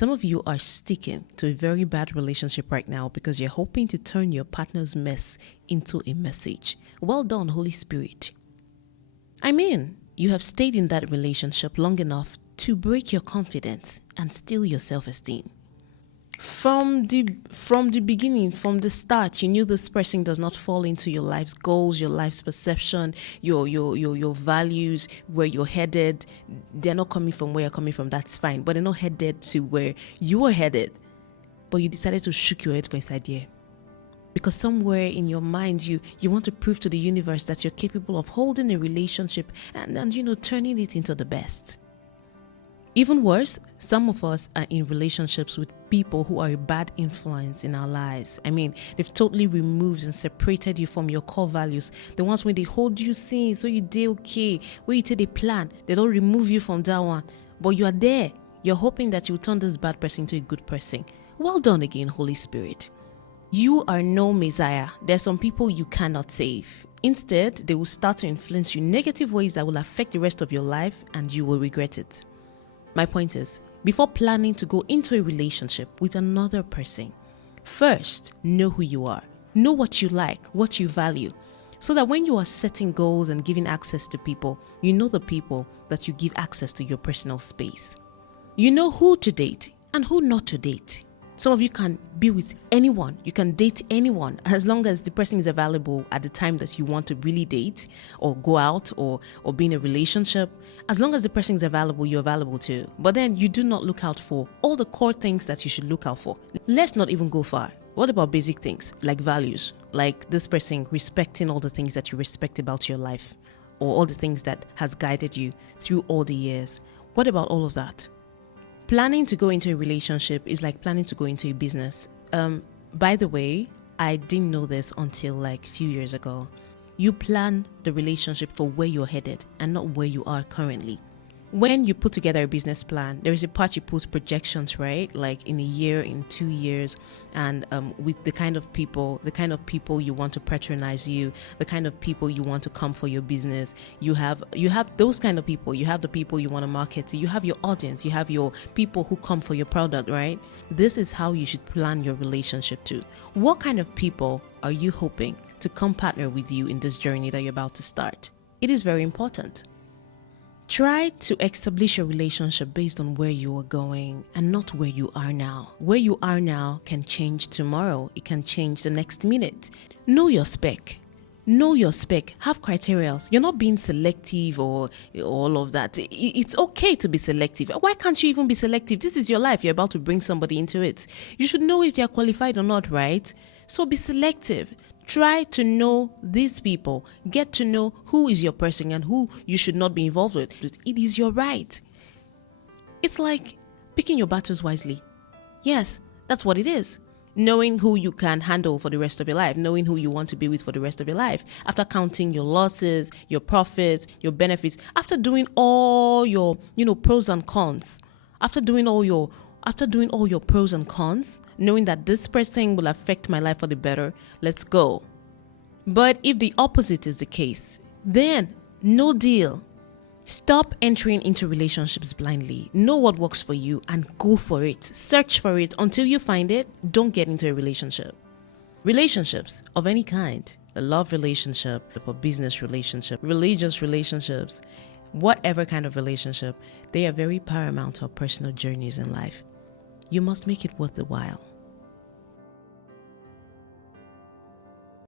Some of you are sticking to a very bad relationship right now because you're hoping to turn your partner's mess into a message. Well done, Holy Spirit. I mean, you have stayed in that relationship long enough to break your confidence and steal your self-esteem. From the beginning, from the start, you knew this person does not fall into your life's goals, your life's perception, your values, where you're headed. They're not coming from where you're coming from, that's fine. But they're not headed to where you were headed. But you decided to shook your head for this idea. Because somewhere in your mind, you want to prove to the universe that you're capable of holding a relationship and turning it into the best. Even worse, some of us are in relationships with people who are a bad influence in our lives. I mean, they've totally removed and separated you from your core values. The ones when they hold you seen, so you do okay, where you take the plan, they don't remove you from that one. But you are there. You're hoping that you'll turn this bad person into a good person. Well done again, Holy Spirit. You are no Messiah. There's some people you cannot save. Instead, they will start to influence you in negative ways that will affect the rest of your life and you will regret it. My point is, before planning to go into a relationship with another person, first know who you are. Know what you like, what you value, so that when you are setting goals and giving access to people, you know the people that you give access to your personal space. You know who to date and who not to date. Some of you can be with anyone, you can date anyone as long as the person is available at the time that you want to really date or go out or be in a relationship. As long as the person is available, you're available too. But then you do not look out for all the core things that you should look out for. Let's not even go far. What about basic things like values? Like this person respecting all the things that you respect about your life or all the things that has guided you through all the years. What about all of that? Planning to go into a relationship is like planning to go into a business. By the way, I didn't know this until like a few years ago. You plan the relationship for where you're headed and not where you are currently. When you put together a business plan, there is a part you put projections, right? Like in a year, in 2 years, and with the kind of people you want to patronize you, the kind of people you want to come for your business. You have those kind of people. You have the people you want to market to. You have your audience. You have your people who come for your product, right? This is how you should plan your relationship too. What kind of people are you hoping to come partner with you in this journey that you're about to start? It is very important. Try to establish a relationship based on where you are going and not where you are now. Where you are now can change tomorrow. It can change the next minute. Know your spec. Know your spec. Have criteria. You're not being selective or all of that. It's okay to be selective. Why can't you even be selective? This is your life. You're about to bring somebody into it. You should know if they're qualified or not, right? So be selective. Try to know these people. Get to know who is your person and who you should not be involved with. It is your right. It's like picking your battles wisely. Yes, that's what it is. Knowing who you can handle for the rest of your life. Knowing who you want to be with for the rest of your life. After counting your losses, your profits, your benefits. After doing all your, pros and cons. After doing all your pros and cons, knowing that this person will affect my life for the better, let's go. But if the opposite is the case, then no deal. Stop entering into relationships blindly. Know what works for you and go for it. Search for it until you find it. Don't get into a relationship. Relationships of any kind, a love relationship, a business relationship, religious relationships, whatever kind of relationship, they are very paramount to our personal journeys in life. You must make it worth the while.